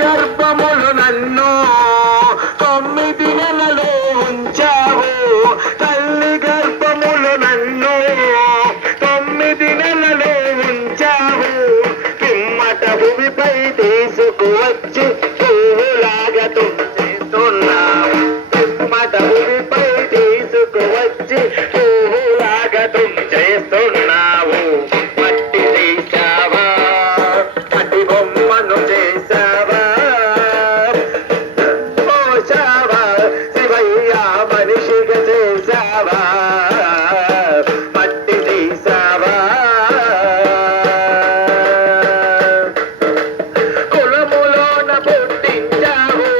గర్భములు నన్ను 9 నెలలు ఉంచావు. తల్లి గర్భములు నన్ను 9 నెలలు ఉంచావు. పిమ్మట భూమిపై తీసుకువచ్చి పువ్వులాగా తుంచేస్తున్నావు. పిమ్మట భూమిపై తీసుకువచ్చి పువ్వులాగా తుంచేస్తున్నావు. మట్టి తీసావా, మట్టి బొమ్మను చేసావా, పోసావా శివయ్య మనిషిగా చేసావా, మట్టి తీసావా. కులములోన పుట్టించావు,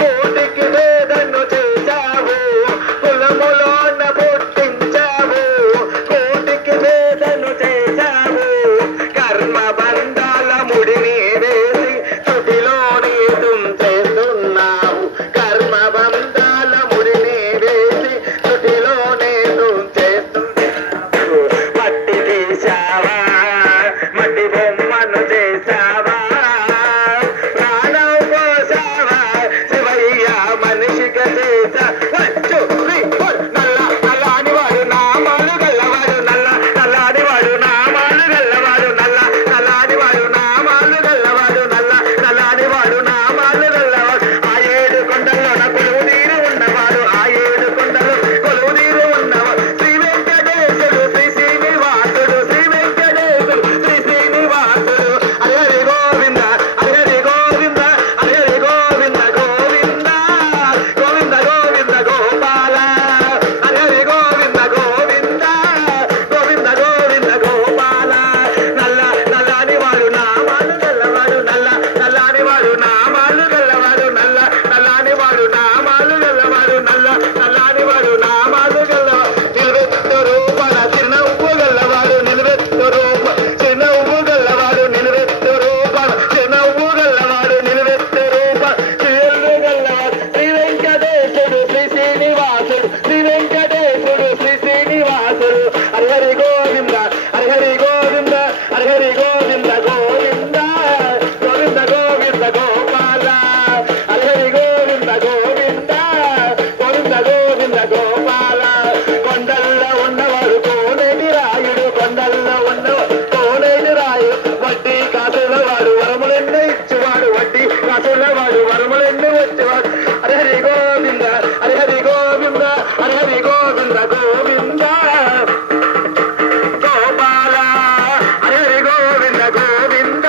కోటికి వేదను చేశావు. కులములోన పుట్టించావు, కోటికి వేదను చేశావు. కర్మ బంధాల ముడిని వేసి తుటిలోని తుంచేస్తున్నావు. కర్మ బంధాల ముడిని వేసి తుటిలోనే తుంచేస్తున్నావు. మట్టి తీసావా, మట్టి బొమ్మను చేసావా, ప్రాణం పోసావా శివయ్య మనిషిగా చేసా. నల్లాని వాడు నామాలు గల్లవాడు, నల్లాని వాడు నామాలు గల్లవాడు, నల్లాని వాడు నామాలు గల్లవాడు, నల్లాని వాడు నామాలు గల్లవాడు. ఆ 7 కొండల్లోన కొలువు తీరు ఉన్నవాడు, ఆ 7 కొండలు కొలువు తీరు ఉన్నవాడు. శ్రీ వెంకటేశుడు శ్రీ శ్రీనివాసుడు, శ్రీ వెంకటేశుడు శ్రీ శ్రీనివాసుడు. హరి గోవింద, హరి గోవింద, హరి గోవింద గోవింద, గోవింద గోవింద గోపాల. హరి గోవింద గోవింద, గోవింద గోవింద గోపాల. నల్లాని వాడు నామాలు గల్లవాడు, నల్లాని వాడు నామాలు గల్లవాడు, నల్లాని వాడు నామాలు గల్లవాడు, నల్లాని వాడు నామాలు గల్లవాడు. నిలువెత్తు రూపల చిరునవ్వు గల్లవాడు, నిలువెత్తు రూప చిరునవ్వు గల్లవాడు, నిలువెత్తు రూపల చిరునవ్వు గల్లవాడు, నిలువెత్తు రూప చిరునవ్వు గల్లవాడు. శ్రీ వెంకటేశుడు శ్రీ శ్రీనివాసుడు, శ్రీ వెంకటేశుడు శ్రీ శ్రీనివాసుడు. హరి గోవింద, హరి గోవింద, హరి గోవింద గోవింద, గోవింద గోవింద గోపాల. హరి గోవింద గోవింద, గోవింద గోవింద గోపాల. కొండల్లో ఉన్నవాడు కోనేటి రాయుడు, కొండల్లో ఉన్నవాడు కోనేటి రాయుడు. వడ్డీ కాసుల వాడు వరములెన్నో ఇచ్చేవాడు, వడ్డీ కాసుల వాడు వరములెన్నో వచ్చేవాడు. హరి గోవింద, హరి గోవింద, హరి గోవింద గోవింద గోపాల. హరి గోవింద గోవింద,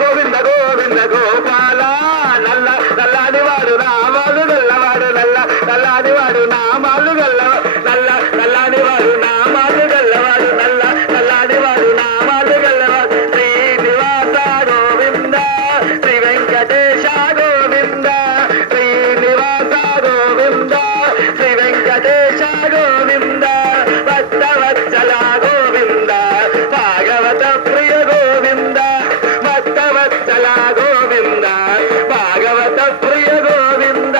గోవింద గోవింద గోపాల. నల్లాని వాడు నామాలు గల్లవాడు, నల్లాని వాడు నామాలు గల్లవాడు, నల్లాని వాడు నామాలు గల్లవాడు, నల్లాని వాడు నామాలు గల్లవాడు. శ్రీనివాస గోవింద, శ్రీ వెంకటేశ గోవింద, శ్రీనివాస గోవింద, శ్రీ వెంకటేశ గోవింద. భక్తవత్సల గోవింద, భాగవత ప్రియ గోవింద, భక్తవత్సల గోవింద, భాగవత ప్రియ గోవింద.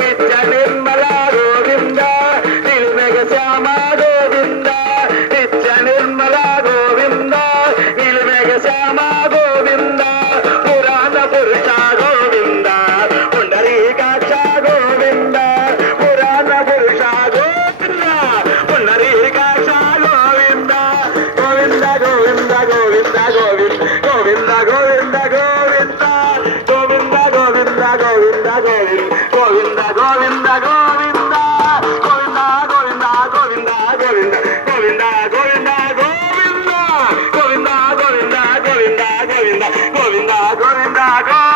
నిత్య నిర్మల గోవింద, నిలుమెగ శ్యామ గోవింద, నిత్య నిర్మల గోవింద, నిలుమెగ శ్యామ గోవింద. పురాణ పురుష గోవింద, పుండరీకాక్ష గోవింద, పురాణ పురుష గోవింద, పుండరీకాక్ష గోవింద. గోవింద గోవింద గోవింద గోవింద గోవింద గోవింద గోవింద, గోవింద గోవింద గోవింద గోవింద, గోవింద గోవింద గోవింద, గోవింద గోవింద గోవింద గోవింద, గోవింద గోవింద గోవింద, గోవింద గోవింద గోవింద గోవింద, గోవింద గోవింద గోవింద.